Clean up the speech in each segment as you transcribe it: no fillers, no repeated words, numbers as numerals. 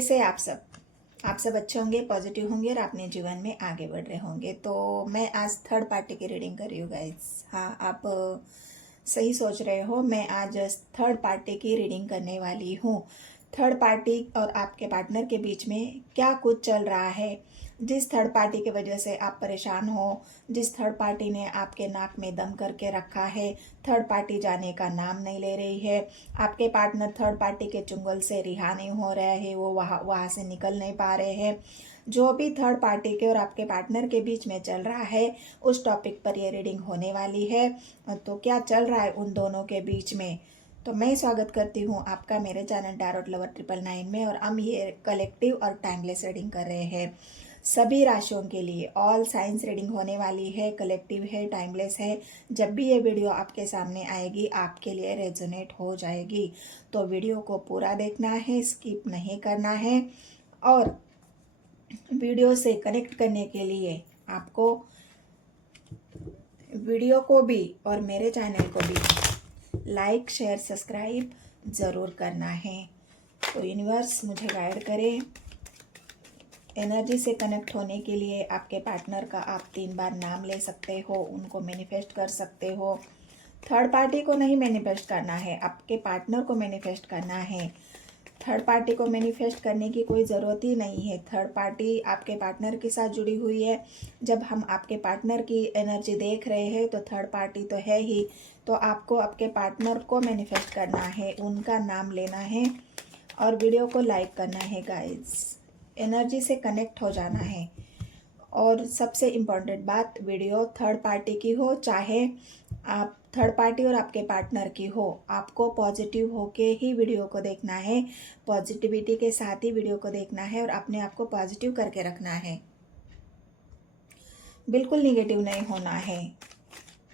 कैसे आप सब? आप सब अच्छे होंगे, पॉजिटिव होंगे और अपने जीवन में आगे बढ़ रहे होंगे। तो मैं आज थर्ड पार्टी की रीडिंग कर रही हूँ गाइस। हाँ, आप सही सोच रहे हो। मैं आज थर्ड पार्टी की रीडिंग करने वाली हूँ। थर्ड पार्टी और आपके पार्टनर के बीच में क्या कुछ चल रहा है, जिस थर्ड पार्टी की वजह से आप परेशान हो, जिस थर्ड पार्टी ने आपके नाक में दम करके रखा है, थर्ड पार्टी जाने का नाम नहीं ले रही है, आपके पार्टनर थर्ड पार्टी के चुंगल से रिहा नहीं हो रहा है, वो वहाँ से निकल नहीं पा रहे हैं। जो भी थर्ड पार्टी के और आपके पार्टनर के बीच में चल रहा है, उस टॉपिक पर ये रीडिंग होने वाली है। तो क्या चल रहा है उन दोनों के बीच में, तो मैं स्वागत करती हूँ आपका मेरे चैनल टैरोट लवर 999 में। और हम ये कलेक्टिव और टाइमलेस रीडिंग कर रहे हैं सभी राशियों के लिए। ऑल साइंस रीडिंग होने वाली है, कलेक्टिव है, टाइमलेस है। जब भी ये वीडियो आपके सामने आएगी आपके लिए रेजोनेट हो जाएगी। तो वीडियो को पूरा देखना है, स्किप नहीं करना है। और वीडियो से कनेक्ट करने के लिए आपको वीडियो को भी और मेरे चैनल को भी लाइक, शेयर, सब्सक्राइब ज़रूर करना है। तो यूनिवर्स मुझे गाइड करे। एनर्जी से कनेक्ट होने के लिए आपके पार्टनर का आप 3 बार नाम ले सकते हो, उनको मैनिफेस्ट कर सकते हो। थर्ड पार्टी को नहीं मैनिफेस्ट करना है, आपके पार्टनर को मैनिफेस्ट करना है। थर्ड पार्टी को मैनिफेस्ट करने की कोई ज़रूरत ही नहीं है। थर्ड पार्टी आपके पार्टनर के साथ जुड़ी हुई है। जब हम आपके पार्टनर की एनर्जी देख रहे हैं तो थर्ड पार्टी तो है ही। तो आपको आपके पार्टनर को मैनिफेस्ट करना है, उनका नाम लेना है और वीडियो को लाइक करना है गाइस। एनर्जी से कनेक्ट हो जाना है। और सबसे इम्पॉर्टेंट बात, वीडियो थर्ड पार्टी की हो चाहे आप थर्ड पार्टी और आपके पार्टनर की हो, आपको पॉजिटिव होके ही वीडियो को देखना है। पॉजिटिविटी के साथ ही वीडियो को देखना है और अपने आप को पॉजिटिव करके रखना है। बिल्कुल निगेटिव नहीं होना है।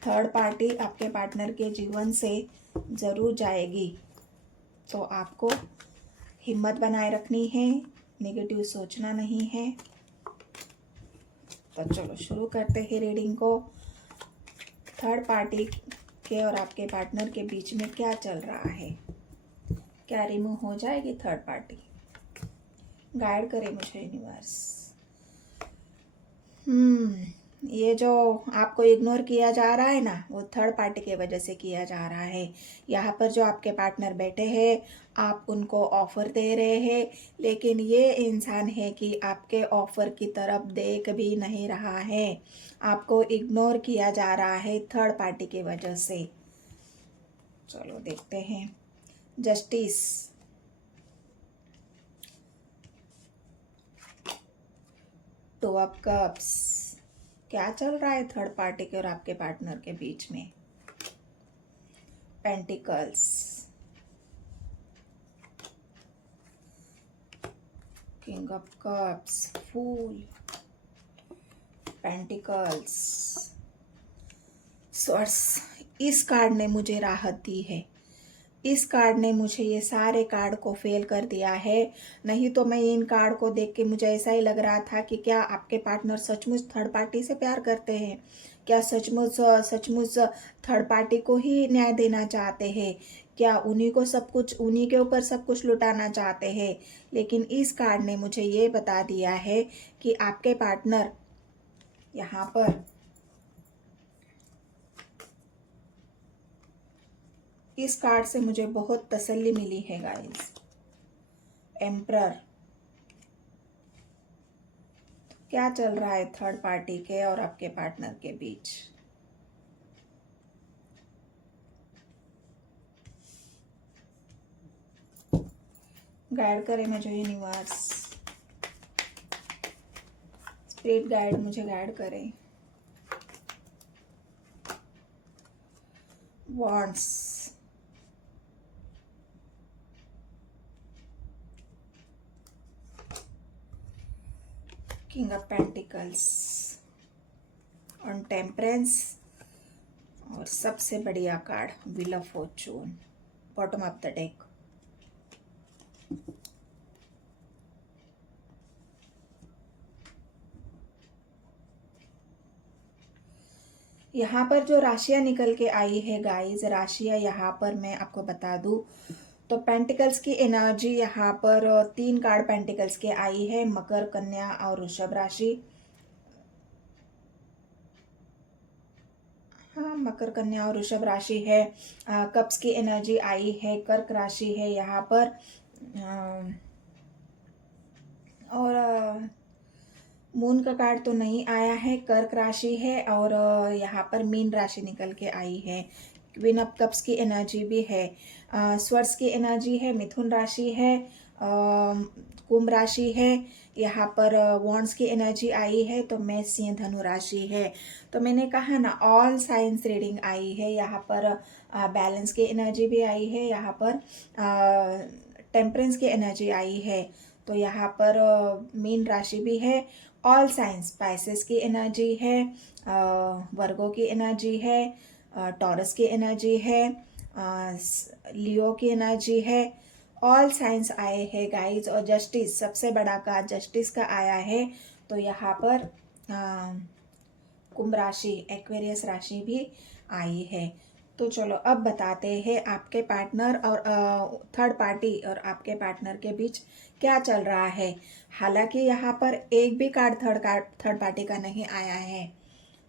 थर्ड पार्टी आपके पार्टनर के जीवन से ज़रूर जाएगी, तो आपको हिम्मत बनाए रखनी है, नेगेटिव सोचना नहीं है। तो चलो शुरू करते हैं रीडिंग को। थर्ड पार्टी के और आपके पार्टनर के बीच में क्या चल रहा है, क्या रिमूव हो जाएगी थर्ड पार्टी? गाइड करे मुझे यूनिवर्स। ये जो आपको इग्नोर किया जा रहा है ना, वो थर्ड पार्टी की वजह से किया जा रहा है। यहाँ पर जो आपके पार्टनर बैठे हैं, आप उनको ऑफर दे रहे हैं, लेकिन ये इंसान है कि आपके ऑफर की तरफ देख भी नहीं रहा है। आपको इग्नोर किया जा रहा है थर्ड पार्टी की वजह से। चलो देखते हैं। जस्टिस, टू ऑफ कप्स, क्या चल रहा है थर्ड पार्टी के और आपके पार्टनर के बीच में? Pentacles, king of cups, fool, pentacles, swords. इस कार्ड ने मुझे राहत दी है। इस कार्ड ने मुझे ये सारे कार्ड को फेल कर दिया है। नहीं तो मैं इन कार्ड को देख के मुझे ऐसा ही लग रहा था कि क्या आपके पार्टनर सचमुच थर्ड पार्टी से प्यार करते हैं, क्या सचमुच थर्ड पार्टी को ही न्याय देना चाहते हैं, क्या उन्हीं को सब कुछ, उन्हीं के ऊपर सब कुछ लुटाना चाहते हैं। लेकिन इस कार्ड ने मुझे ये बता दिया है कि आपके पार्टनर यहाँ पर इस कार्ड से मुझे बहुत तसल्ली मिली है गाइस। एम्परर, क्या चल रहा है थर्ड पार्टी के और आपके पार्टनर के बीच? गाइड करे मुझे यूनिवर्स, स्पिरिट गाइड मुझे गाइड करे। वॉन्ड्स, किंग ऑफ पेंटिकल्स और टेम्परेंस, और सबसे बढ़िया card wheel of Fortune, bottom of the deck. यहाँ पर जो राशियाँ निकल के आई है गाइस, राशियाँ यहाँ पर मैं आपको बता दूँ, तो पेंटिकल्स की एनर्जी यहाँ पर 3 कार्ड पेंटिकल्स के आई है, मकर, कन्या और वृषभ राशि। हाँ, मकर, कन्या और वृषभ राशि है। कप्स की एनर्जी आई है, कर्क राशि है यहाँ पर। और मून का कार्ड तो नहीं आया है, कर्क राशि है। और यहाँ पर मीन राशि निकल के आई है। क्वीन ऑफ कप्स की एनर्जी भी है। स्वर्स की एनर्जी है, मिथुन राशि है, कुंभ राशि है। यहाँ पर वॉन्ड्स की एनर्जी आई है, तो मेष, सिंह, धनु राशि है। तो मैंने कहा ना, ऑल साइंस रीडिंग आई है। यहाँ पर बैलेंस की एनर्जी भी आई है, यहाँ पर टेम्परेंस की एनर्जी आई है। तो यहाँ पर मीन राशि भी है। ऑल साइंस, स्पाइसेस की एनर्जी है, वर्गो की एनर्जी है, टॉरस की एनर्जी है, लियो की एनर्जी है। ऑल साइंस आए हैं गाइज। और जस्टिस, सबसे बड़ा कार्ड जस्टिस का आया है। तो यहाँ पर कुंभ राशि, एक्वेरियस राशि भी आई है। तो चलो अब बताते हैं आपके पार्टनर और थर्ड पार्टी और आपके पार्टनर के बीच क्या चल रहा है। हालांकि यहाँ पर एक भी कार्ड थर्ड पार्टी का नहीं आया है।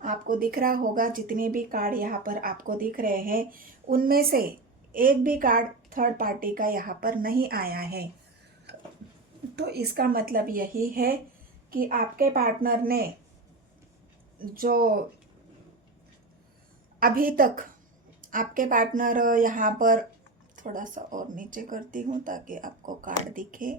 आपको दिख रहा होगा, जितने भी कार्ड यहाँ पर आपको दिख रहे हैं उनमें से एक भी कार्ड थर्ड पार्टी का यहाँ पर नहीं आया है। तो इसका मतलब यही है कि आपके पार्टनर ने जो अभी तक आपके पार्टनर यहाँ पर, थोड़ा सा और नीचे करती हूँ ताकि आपको कार्ड दिखे।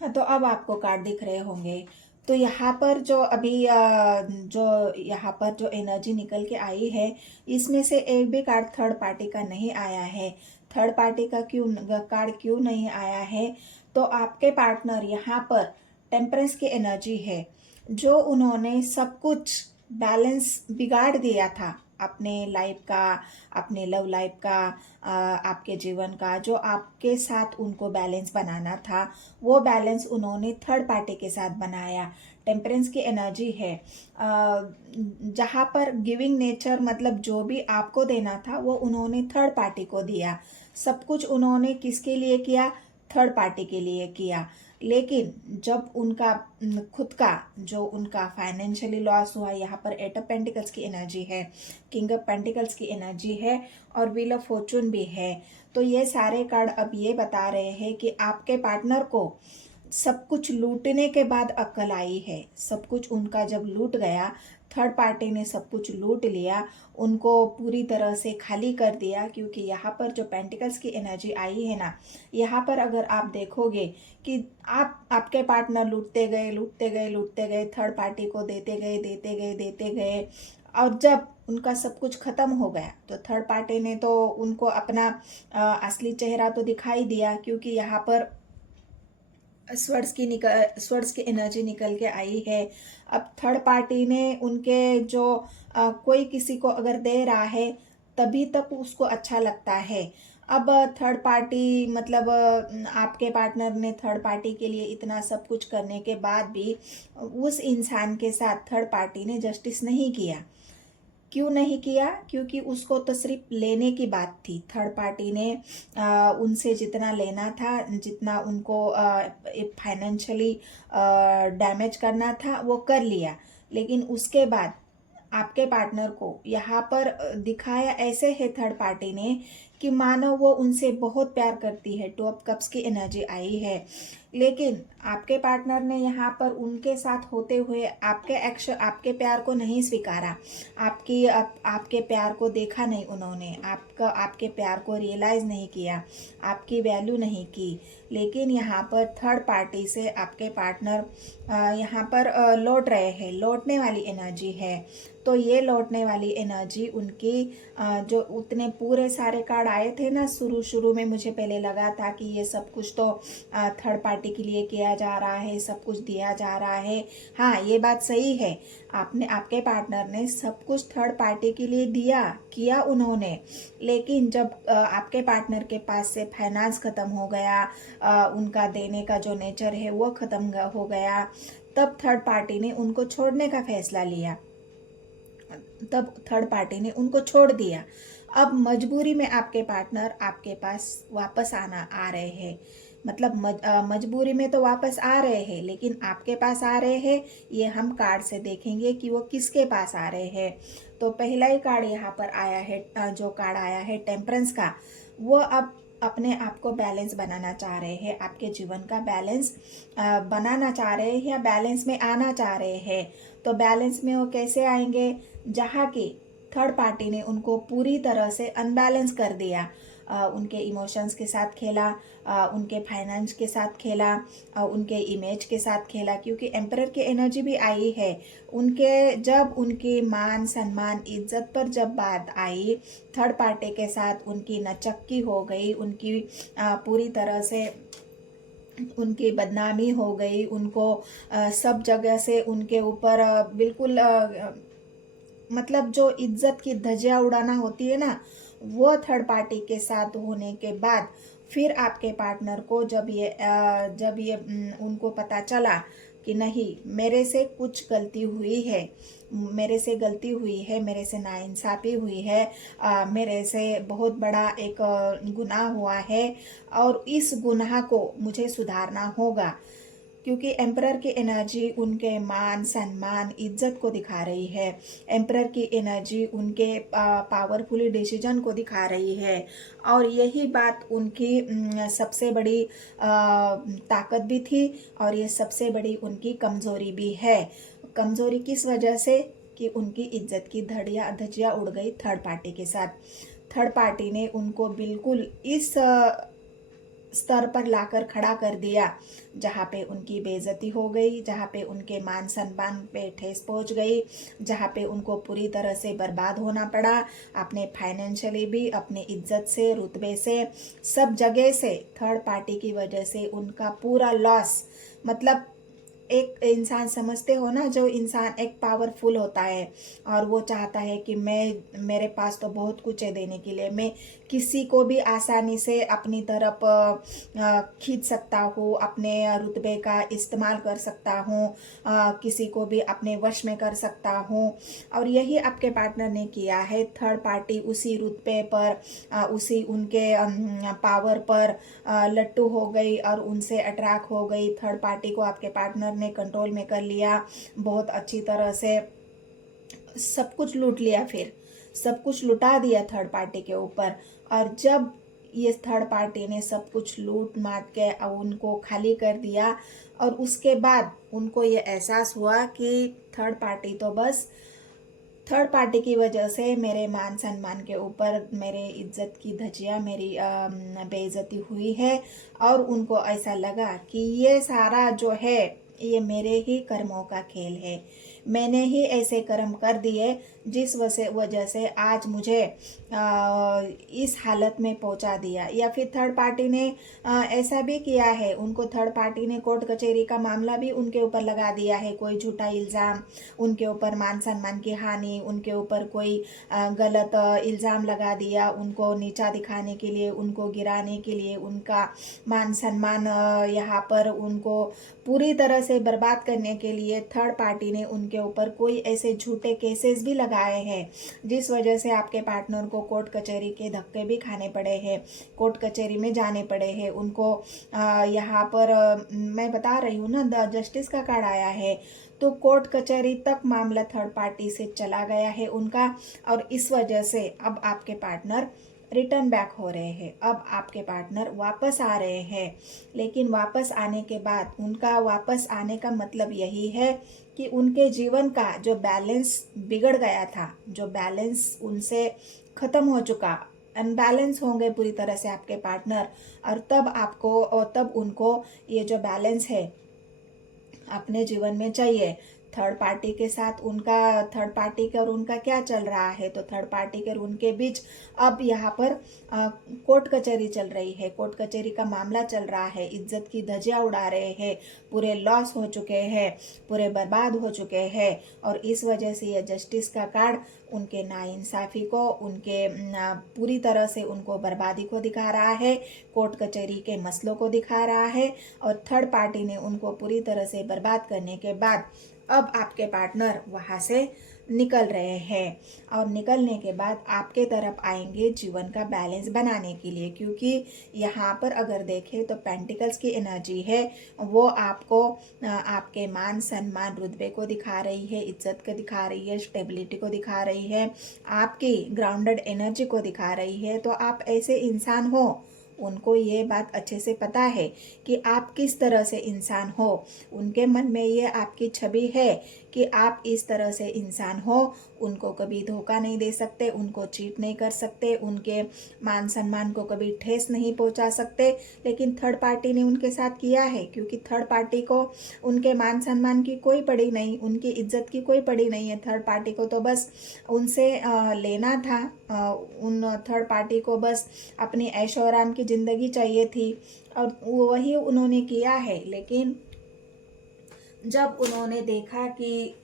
हाँ, तो अब आपको कार्ड दिख रहे होंगे। तो यहाँ पर जो अभी जो यहाँ पर जो एनर्जी निकल के आई है, इसमें से एक भी कार्ड थर्ड पार्टी का नहीं आया है। थर्ड पार्टी का कार्ड क्यों नहीं आया है? तो आपके पार्टनर यहाँ पर टेम्परेंस की एनर्जी है। जो उन्होंने सब कुछ बैलेंस बिगाड़ दिया था अपने लाइफ का, अपने लव लाइफ का, आपके जीवन का, जो आपके साथ उनको बैलेंस बनाना था, वो बैलेंस उन्होंने थर्ड पार्टी के साथ बनाया। टेम्परेंस की एनर्जी है। जहाँ पर गिविंग नेचर, मतलब जो भी आपको देना था वो उन्होंने थर्ड पार्टी को दिया। सब कुछ उन्होंने किसके लिए किया? थर्ड पार्टी के लिए किया। लेकिन जब उनका खुद का जो उनका फाइनेंशियली लॉस हुआ, यहाँ पर एट ऑफ पेंटिकल्स की एनर्जी है, किंग ऑफ पेंटिकल्स की एनर्जी है और व्हील ऑफ फॉर्चून भी है। तो ये सारे कार्ड अब ये बता रहे हैं कि आपके पार्टनर को सब कुछ लूटने के बाद अक्ल आई है। सब कुछ उनका जब लूट गया, थर्ड पार्टी ने सब कुछ लूट लिया, उनको पूरी तरह से खाली कर दिया। क्योंकि यहाँ पर जो पेंटिकल्स की एनर्जी आई है ना, यहाँ पर अगर आप देखोगे कि आपके पार्टनर लूटते गए लूटते गए लूटते गए, थर्ड पार्टी को देते गए देते गए देते गए, और जब उनका सब कुछ खत्म हो गया तो थर्ड पार्टी ने तो उनको अपना असली चेहरा तो दिखाई दिया। क्योंकि यहाँ पर स्वर्ड्स की एनर्जी निकल के आई है। अब थर्ड पार्टी ने उनके जो कोई किसी को अगर दे रहा है तभी तक उसको अच्छा लगता है। अब थर्ड पार्टी, मतलब आपके पार्टनर ने थर्ड पार्टी के लिए इतना सब कुछ करने के बाद भी उस इंसान के साथ थर्ड पार्टी ने जस्टिस नहीं किया। क्यों नहीं किया? क्योंकि उसको तो सिर्फ लेने की बात थी। थर्ड पार्टी ने उनसे जितना लेना था, जितना उनको फाइनेंशियली डैमेज करना था वो कर लिया। लेकिन उसके बाद आपके पार्टनर को यहाँ पर दिखाया ऐसे है थर्ड पार्टी ने कि मानो वो उनसे बहुत प्यार करती है। टू ऑफ कप्स की एनर्जी आई है। लेकिन आपके पार्टनर ने यहाँ पर उनके साथ होते हुए आपके प्यार को नहीं स्वीकारा। आपके प्यार को देखा नहीं उन्होंने, आपके प्यार को रियलाइज नहीं किया, आपकी वैल्यू नहीं की। लेकिन यहाँ पर थर्ड पार्टी से आपके पार्टनर यहाँ पर लौट रहे हैं, लौटने वाली एनर्जी है। तो ये लौटने वाली एनर्जी उनकी जो उतने पूरे सारे कार्ड आए थे ना, शुरू में मुझे पहले लगा था कि ये सब कुछ तो थर्ड पार्टी के लिए किया जा रहा है, सब कुछ दिया जा रहा है। हाँ, ये बात सही है, आपके पार्टनर ने सब कुछ थर्ड पार्टी के लिए किया उन्होंने। लेकिन जब आपके पार्टनर के पास से फाइनेंस खत्म हो गया, उनका देने का जो नेचर है वो खत्म हो गया, तब थर्ड पार्टी ने उनको छोड़ने का फैसला लिया। तब थर्ड पार्टी ने उनको छोड़ दिया। अब मजबूरी में आपके पार्टनर आपके पास वापस आ रहे हैं। मतलब मजबूरी में तो वापस आ रहे हैं, लेकिन आपके पास आ रहे हैं, ये हम कार्ड से देखेंगे कि वो किसके पास आ रहे हैं। तो पहला ही कार्ड यहाँ पर आया है, जो कार्ड आया है टेम्परेंस का, वो अब अपने आप को बैलेंस बनाना चाह रहे हैं, आपके जीवन का बैलेंस बनाना चाह रहे हैं या बैलेंस में आना चाह रहे हैं। तो बैलेंस में वो कैसे आएंगे, जहाँ की थर्ड पार्टी ने उनको पूरी तरह से अनबैलेंस कर दिया। उनके इमोशंस के साथ खेला, उनके फाइनेंस के साथ खेला, उनके इमेज के साथ खेला, क्योंकि एम्परर की एनर्जी भी आई है। उनके जब उनकी मान सम्मान इज्जत पर जब बात आई, थर्ड पार्टी के साथ उनकी नचक्की हो गई, उनकी पूरी तरह से उनकी बदनामी हो गई, उनको सब जगह से उनके ऊपर बिल्कुल मतलब जो इज्जत की धज्जियां उड़ाना होती है ना, वो थर्ड पार्टी के साथ होने के बाद फिर आपके पार्टनर को जब ये उनको पता चला कि नहीं, मेरे से कुछ गलती हुई है, मेरे से गलती हुई है, मेरे से नाइंसाफी हुई है, मेरे से बहुत बड़ा एक गुनाह हुआ है और इस गुनाह को मुझे सुधारना होगा। क्योंकि एम्परर की एनर्जी उनके मान सम्मान इज्जत को दिखा रही है। एम्परर की एनर्जी उनके पावरफुली डिसीजन को दिखा रही है, और यही बात उनकी सबसे बड़ी ताकत भी थी, और ये सबसे बड़ी उनकी कमजोरी भी है। कमजोरी किस वजह से, कि उनकी इज्जत की धज्जियां उड़ गई थर्ड पार्टी के साथ। थर्ड पार्टी ने उनको बिल्कुल इस स्तर पर लाकर खड़ा कर दिया जहाँ पे उनकी बेइज्जती हो गई, जहाँ पे उनके मान सम्मान पे ठेस पहुँच गई, जहाँ पे उनको पूरी तरह से बर्बाद होना पड़ा, अपने फाइनेंशियली भी, अपने इज्जत से, रुतबे से, सब जगह से थर्ड पार्टी की वजह से उनका पूरा लॉस। मतलब एक इंसान समझते हो ना, जो इंसान एक पावरफुल होता है और वो चाहता है कि मेरे पास तो बहुत कुछ है देने के लिए, मैं किसी को भी आसानी से अपनी तरफ खींच सकता हूँ, अपने रुतबे का इस्तेमाल कर सकता हूँ, किसी को भी अपने वश में कर सकता हूँ। और यही आपके पार्टनर ने किया है। थर्ड पार्टी उसी रुतबे पर, उसी उनके पावर पर लट्टू हो गई और उनसे अट्रैक्ट हो गई। थर्ड पार्टी को आपके पार्टनर ने कंट्रोल में कर लिया, बहुत अच्छी तरह से सब कुछ लूट लिया, फिर सब कुछ लुटा दिया थर्ड पार्टी के ऊपर। और जब ये थर्ड पार्टी ने सब कुछ लूट माट के उनको खाली कर दिया, और उसके बाद उनको ये एहसास हुआ कि थर्ड पार्टी तो बस, थर्ड पार्टी की वजह से मेरे मान सम्मान के ऊपर, मेरे इज्जत की धज्जियां, मेरी बेइज्जती हुई है। और उनको ऐसा लगा कि ये सारा जो है, ये मेरे ही कर्मों का खेल है, मैंने ही ऐसे कर्म कर दिए जिस वजह से आज मुझे इस हालत में पहुंचा दिया। या फिर थर्ड पार्टी ने ऐसा भी किया है, उनको थर्ड पार्टी ने कोर्ट कचहरी का मामला भी उनके ऊपर लगा दिया है, कोई झूठा इल्ज़ाम, उनके ऊपर मान सम्मान की हानि, उनके ऊपर कोई गलत इल्ज़ाम लगा दिया, उनको नीचा दिखाने के लिए, उनको गिराने के लिए, उनका मान सम्मान यहाँ पर उनको पूरी तरह से बर्बाद करने के लिए थर्ड पार्टी ने उनके ऊपर कोई ऐसे झूठे केसेस भी लगाए हैं, जिस वजह से आपके पार्टनर को कोर्ट कचहरी के धक्के भी खाने पड़े हैं, कोर्ट कचहरी में जाने पड़े हैं उनको। यहाँ पर मैं बता रही हूँ ना, जस्टिस का कार्ड आया है, तो कोर्ट कचहरी तक मामला थर्ड पार्टी से चला गया है उनका। और इस वजह से अब आपके पार्टनर रिटर्न बैक हो रहे हैं, अब आपके पार्टनर वापस आ रहे हैं। लेकिन वापस आने के बाद, उनका वापस आने का मतलब यही है कि उनके जीवन का जो बैलेंस बिगड़ गया था, जो बैलेंस उनसे खत्म हो चुका, अनबैलेंस होंगे पूरी तरह से आपके पार्टनर। और तब उनको ये जो बैलेंस है अपने जीवन में चाहिए। थर्ड पार्टी के साथ उनका, थर्ड पार्टी का और उनका क्या चल रहा है, तो थर्ड पार्टी के और उनके बीच अब यहाँ पर कोर्ट कचहरी चल रही है, कोर्ट कचहरी का मामला चल रहा है, इज्जत की धज्जियां उड़ा रहे हैं, पूरे लॉस हो चुके हैं, पूरे बर्बाद हो चुके हैं। और इस वजह से ये जस्टिस का कार्ड उनके नाइंसाफी को, उनके पूरी तरह से उनको बर्बादी को दिखा रहा है, कोर्ट कचहरी के मसलों को दिखा रहा है। और थर्ड पार्टी ने उनको पूरी तरह से बर्बाद करने के बाद अब आपके पार्टनर वहाँ से निकल रहे हैं और निकलने के बाद आपके तरफ आएंगे जीवन का बैलेंस बनाने के लिए, क्योंकि यहाँ पर अगर देखें तो पेंटिकल्स की एनर्जी है वो आपको आपके मान सम्मान रुतबे को दिखा रही है, इज्जत को दिखा रही है, स्टेबिलिटी को दिखा रही है, आपकी ग्राउंडेड एनर्जी को दिखा रही है। तो आप ऐसे इंसान हो, उनको ये बात अच्छे से पता है कि आप किस तरह से इंसान हो। उनके मन में ये आपकी छवि है कि आप इस तरह से इंसान हो, उनको कभी धोखा नहीं दे सकते, उनको चीट नहीं कर सकते, उनके मान सम्मान को कभी ठेस नहीं पहुंचा सकते। लेकिन थर्ड पार्टी ने उनके साथ किया है, क्योंकि थर्ड पार्टी को उनके मान सम्मान की कोई पड़ी नहीं, उनकी इज्जत की कोई पड़ी नहीं है। थर्ड पार्टी को तो बस उनसे लेना था, उन थर्ड पार्टी को बस अपनी ऐशो आराम की ज़िंदगी चाहिए थी और वही उन्होंने किया है। लेकिन जब उन्होंने देखा कि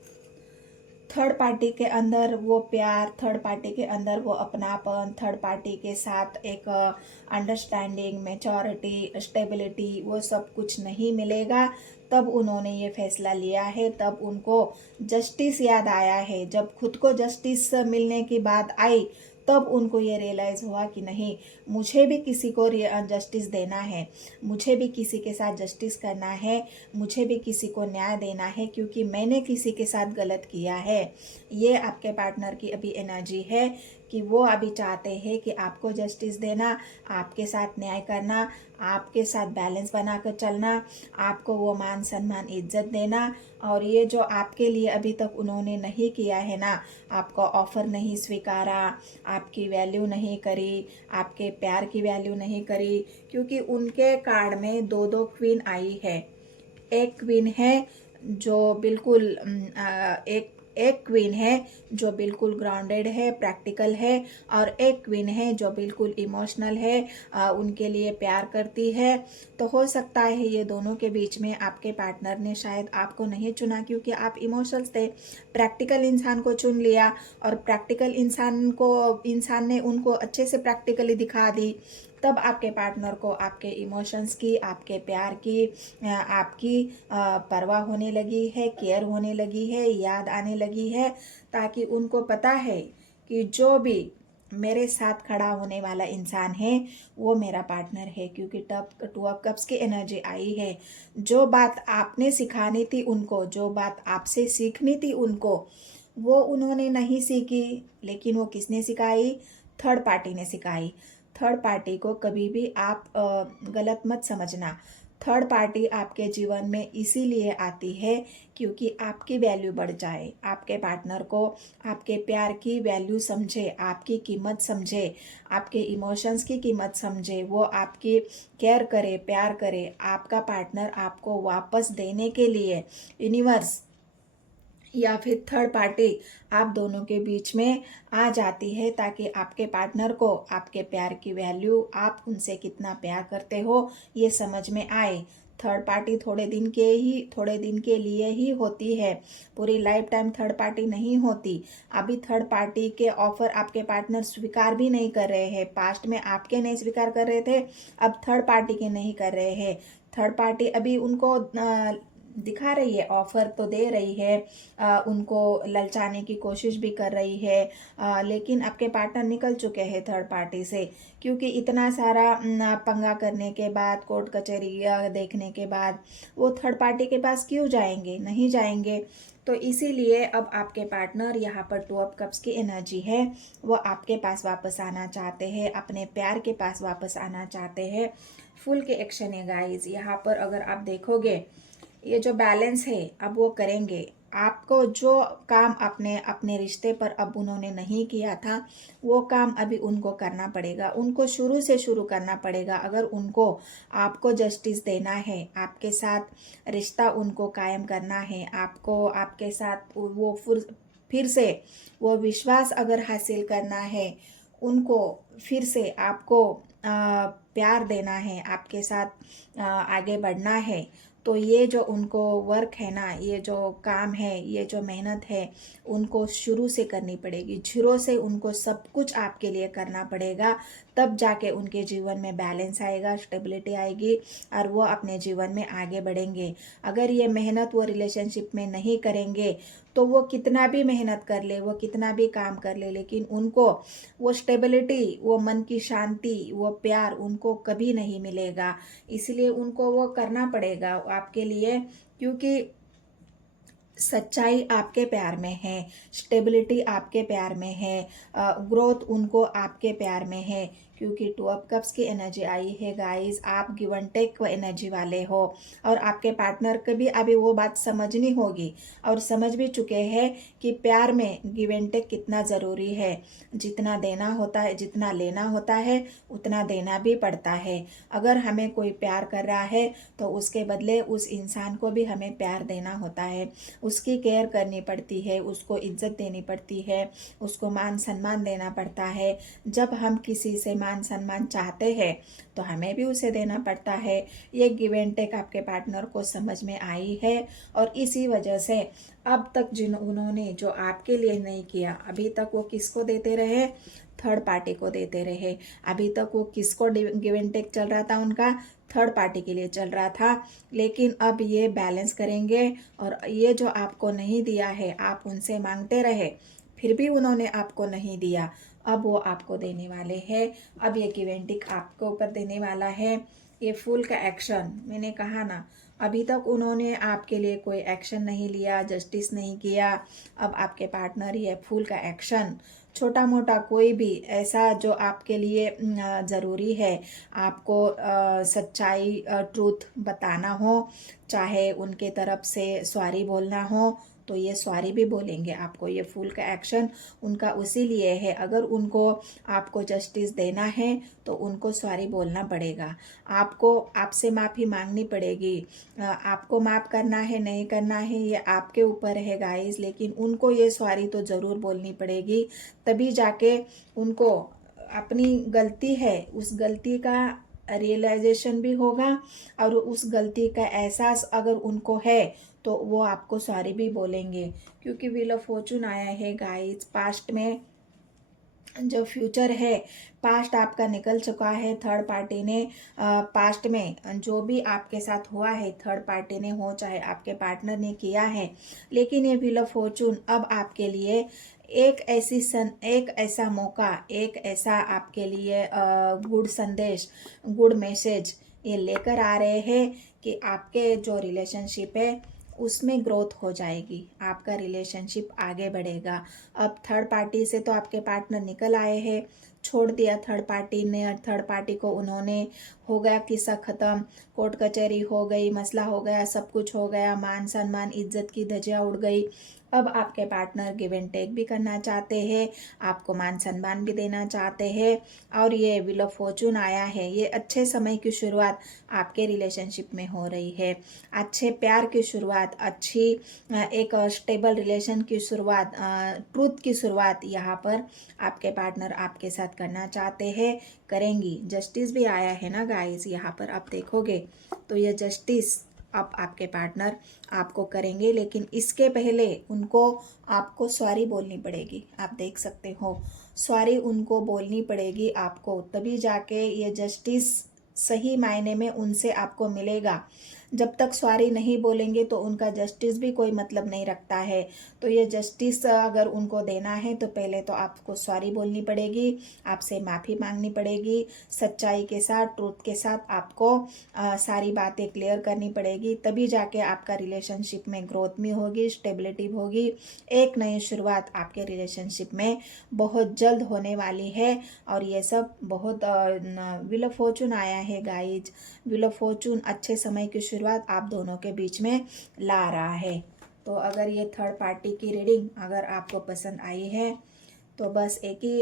थर्ड पार्टी के अंदर वो प्यार, थर्ड पार्टी के अंदर वो अपनापन, थर्ड पार्टी के साथ एक अंडरस्टैंडिंग, मैच्योरिटी, स्टेबिलिटी, वो सब कुछ नहीं मिलेगा, तब उन्होंने ये फैसला लिया है। तब उनको जस्टिस याद आया है। जब खुद को जस्टिस मिलने की बात आई तब उनको ये रियलाइज़ हुआ कि नहीं, मुझे भी किसी को जस्टिस देना है, मुझे भी किसी के साथ जस्टिस करना है, मुझे भी किसी को न्याय देना है, क्योंकि मैंने किसी के साथ गलत किया है। ये आपके पार्टनर की अभी एनर्जी है कि वो अभी चाहते हैं कि आपको जस्टिस देना, आपके साथ न्याय करना, आपके साथ बैलेंस बनाकर चलना, आपको वो मान सम्मान इज्जत देना। और ये जो आपके लिए अभी तक उन्होंने नहीं किया है ना, आपका ऑफ़र नहीं स्वीकारा, आपकी वैल्यू नहीं करी, आपके प्यार की वैल्यू नहीं करी, क्योंकि उनके कार्ड में दो दो क्वीन आई है। एक क्वीन है जो बिल्कुल एक क्वीन है जो बिल्कुल ग्राउंडेड है, प्रैक्टिकल है, और एक क्वीन है जो बिल्कुल इमोशनल है, उनके लिए प्यार करती है। तो हो सकता है ये दोनों के बीच में आपके पार्टनर ने शायद आपको नहीं चुना, क्योंकि आप इमोशनल थे, प्रैक्टिकल इंसान को चुन लिया, और प्रैक्टिकल इंसान ने उनको अच्छे से प्रैक्टिकली दिखा दी। तब आपके पार्टनर को आपके इमोशंस की, आपके प्यार की, आपकी परवाह होने लगी है, केयर होने लगी है, याद आने लगी है, ताकि उनको पता है कि जो भी मेरे साथ खड़ा होने वाला इंसान है वो मेरा पार्टनर है। क्योंकि टब 2 ऑफ कप्स की एनर्जी आई है। जो बात आपने सिखानी थी उनको, जो बात आपसे सीखनी थी उनको, वो उन्होंने नहीं सीखी। लेकिन वो किसने सिखाई? थर्ड पार्टी ने सिखाई। थर्ड पार्टी को कभी भी आप गलत मत समझना। थर्ड पार्टी आपके जीवन में इसीलिए आती है क्योंकि आपकी वैल्यू बढ़ जाए, आपके पार्टनर को आपके प्यार की वैल्यू समझे, आपकी कीमत समझे, आपके इमोशंस की कीमत समझे, वो आपकी केयर करे, प्यार करे। आपका पार्टनर आपको वापस देने के लिए यूनिवर्स या फिर थर्ड पार्टी आप दोनों के बीच में आ जाती है, ताकि आपके पार्टनर को आपके प्यार की वैल्यू, आप उनसे कितना प्यार करते हो, ये समझ में आए। थर्ड पार्टी थोड़े दिन के लिए ही होती है, पूरी लाइफ टाइम थर्ड पार्टी नहीं होती। अभी थर्ड पार्टी के ऑफर आपके पार्टनर स्वीकार भी नहीं कर रहे हैं। पास्ट में आपके नहीं स्वीकार कर रहे थे, अब थर्ड पार्टी के नहीं कर रहे हैं। थर्ड पार्टी अभी उनको दिखा रही है, ऑफर तो दे रही है, उनको ललचाने की कोशिश भी कर रही है, लेकिन आपके पार्टनर निकल चुके हैं थर्ड पार्टी से। क्योंकि इतना सारा पंगा करने के बाद, कोर्ट कचहरी देखने के बाद, वो थर्ड पार्टी के पास क्यों जाएंगे? नहीं जाएंगे। तो इसीलिए अब आपके पार्टनर यहाँ पर 2 ऑफ कप्स की एनर्जी है, वो आपके पास वापस आना चाहते हैं, अपने प्यार के पास वापस आना चाहते हैं। फुल के एक्शन है गाइज। यहाँ पर अगर आप देखोगे, ये जो बैलेंस है अब वो करेंगे। आपको जो काम अपने अपने रिश्ते पर अब उन्होंने नहीं किया था, वो काम अभी उनको करना पड़ेगा, उनको शुरू से शुरू करना पड़ेगा। अगर उनको आपको जस्टिस देना है, आपके साथ रिश्ता उनको कायम करना है, आपको आपके साथ वो फिर से वो विश्वास अगर हासिल करना है, उनको फिर से आपको प्यार देना है, आपके साथ आगे बढ़ना है, तो ये जो उनको वर्क है ना, ये जो काम है, ये जो मेहनत है, उनको शुरू से करनी पड़ेगी। जीरो से उनको सब कुछ आपके लिए करना पड़ेगा, तब जाके उनके जीवन में बैलेंस आएगा, स्टेबिलिटी आएगी, और वो अपने जीवन में आगे बढ़ेंगे। अगर ये मेहनत वो रिलेशनशिप में नहीं करेंगे तो वो कितना भी मेहनत कर ले, वो कितना भी काम कर ले, लेकिन उनको वो स्टेबिलिटी, वो मन की शांति, वो प्यार उनको कभी नहीं मिलेगा। इसलिए उनको वो करना पड़ेगा आपके लिए, क्योंकि सच्चाई आपके प्यार में है, स्टेबिलिटी आपके प्यार में है, ग्रोथ उनको आपके प्यार में है, क्योंकि 2 ऑफ कप्स की एनर्जी आई है गाइस। आप गिव एंड टेक एनर्जी वाले हो, और आपके पार्टनर को भी अभी वो बात समझनी होगी, और समझ भी चुके हैं कि प्यार में गिव एंड टेक कितना ज़रूरी है। जितना देना होता है, जितना लेना होता है, उतना देना भी पड़ता है। अगर हमें कोई प्यार कर रहा है तो उसके बदले उस इंसान को भी हमें प्यार देना होता है, उसकी केयर करनी पड़ती है, उसको इज्जत देनी पड़ती है, उसको मान सम्मान देना पड़ता है। जब हम किसी से मान सम्मान चाहते हैं तो हमें भी उसे देना पड़ता है। ये गिव एंड टेक आपके पार्टनर को समझ में आई है, और इसी वजह से अब तक उन्होंने जो आपके लिए नहीं किया, अभी तक वो किसको देते रहे? थर्ड पार्टी को देते रहे। अभी तक वो किसको गिव एंड टेक चल रहा था उनका? थर्ड पार्टी के लिए चल रहा था। लेकिन अब ये बैलेंस करेंगे, और ये जो आपको नहीं दिया है, आप उनसे मांगते रहे, फिर भी उन्होंने आपको नहीं दिया, अब वो आपको देने वाले हैं। अब ये गिव एंड टेक आपके ऊपर देने वाला है। ये फूल का एक्शन, मैंने कहा ना, अभी तक उन्होंने आपके लिए कोई एक्शन नहीं लिया, जस्टिस नहीं किया। अब आपके पार्टनर ये फूल का एक्शन, छोटा मोटा कोई भी ऐसा जो आपके लिए ज़रूरी है, आपको सच्चाई, ट्रूथ बताना हो, चाहे उनके तरफ से सॉरी बोलना हो, तो ये सॉरी भी बोलेंगे आपको। ये फूल का एक्शन उनका उसी लिए है, अगर उनको आपको जस्टिस देना है तो उनको सॉरी बोलना पड़ेगा, आपको आपसे माफ़ी मांगनी पड़ेगी। आपको माफ़ करना है नहीं करना है ये आपके ऊपर है गाइस, लेकिन उनको ये सॉरी तो ज़रूर बोलनी पड़ेगी, तभी जाके उनको अपनी गलती है उस गलती का रियलाइजेशन भी होगा, और उस गलती का एहसास अगर उनको है तो वो आपको सॉरी भी बोलेंगे। क्योंकि व्हील ऑफ फॉर्चून आया है गाइस, पास्ट में जो फ्यूचर है, पास्ट आपका निकल चुका है। थर्ड पार्टी ने पास्ट में जो भी आपके साथ हुआ है, थर्ड पार्टी ने हो चाहे आपके पार्टनर ने किया है, लेकिन ये व्हील ऑफ फॉर्चून अब आपके लिए एक ऐसा मौका, एक ऐसा आपके लिए गुड संदेश, गुड मैसेज ये लेकर आ रहे हैं कि आपके जो रिलेशनशिप है उसमें ग्रोथ हो जाएगी, आपका रिलेशनशिप आगे बढ़ेगा। अब थर्ड पार्टी से तो आपके पार्टनर निकल आए हैं, छोड़ दिया थर्ड पार्टी ने, और थर्ड पार्टी को उन्होंने, हो गया किस्सा ख़त्म, कोर्ट कचहरी हो गई, मसला हो गया, सब कुछ हो गया, मान सम्मान इज्जत की धज्जियां उड़ गई। अब आपके पार्टनर गिव एंड टेक भी करना चाहते हैं, आपको मान सम्मान भी देना चाहते हैं, और ये व्हील ऑफ फॉर्चून आया है। ये अच्छे समय की शुरुआत आपके रिलेशनशिप में हो रही है, अच्छे प्यार की शुरुआत, अच्छी एक स्टेबल रिलेशन की शुरुआत, ट्रूथ की शुरुआत यहाँ पर आपके पार्टनर आपके साथ करना चाहते हैं, करेंगी। जस्टिस भी आया है ना गाइस, यहाँ पर आप देखोगे तो ये जस्टिस अब आपके पार्टनर आपको करेंगे, लेकिन इसके पहले उनको आपको सॉरी बोलनी पड़ेगी। आप देख सकते हो, सॉरी उनको बोलनी पड़ेगी आपको, तभी जाके ये जस्टिस सही मायने में उनसे आपको मिलेगा। जब तक सॉरी नहीं बोलेंगे तो उनका जस्टिस भी कोई मतलब नहीं रखता है। तो ये जस्टिस अगर उनको देना है तो पहले तो आपको सॉरी बोलनी पड़ेगी, आपसे माफ़ी मांगनी पड़ेगी, सच्चाई के साथ, ट्रूथ के साथ आपको सारी बातें क्लियर करनी पड़ेगी, तभी जाके आपका रिलेशनशिप में ग्रोथ भी होगी, स्टेबिलिटी होगी। एक नई शुरुआत आपके रिलेशनशिप में बहुत जल्द होने वाली है, और ये सब बहुत व्हील ऑफ फॉर्चून आया है गाइज। व्हील ऑफ फॉर्चून अच्छे समय की शुरुआत आप दोनों के बीच में ला रहा है। तो अगर ये थर्ड पार्टी की रीडिंग अगर आपको पसंद आई है तो बस एक ही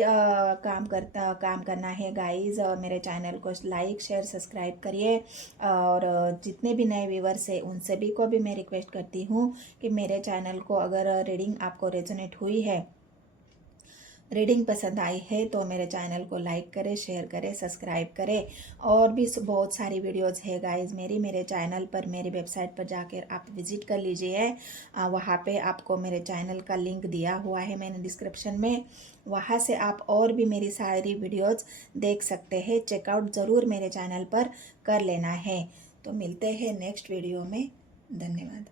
काम करना है गाइज, मेरे चैनल को लाइक शेयर सब्सक्राइब करिए, और जितने भी नए व्यूवर्स हैं उन सभी को भी मैं रिक्वेस्ट करती हूँ कि मेरे चैनल को अगर रीडिंग आपको रेजोनेट हुई है, रीडिंग पसंद आई है, तो मेरे चैनल को लाइक करें, शेयर करें, सब्सक्राइब करें। और भी बहुत सारी वीडियोस है गाइस मेरे चैनल पर, मेरी वेबसाइट पर जाकर आप विजिट कर लीजिए। वहाँ पे आपको मेरे चैनल का लिंक दिया हुआ है मैंने डिस्क्रिप्शन में, वहाँ से आप और भी मेरी सारी वीडियोज़ देख सकते हैं। चेकआउट ज़रूर मेरे चैनल पर कर लेना है। तो मिलते हैं नेक्स्ट वीडियो में। धन्यवाद।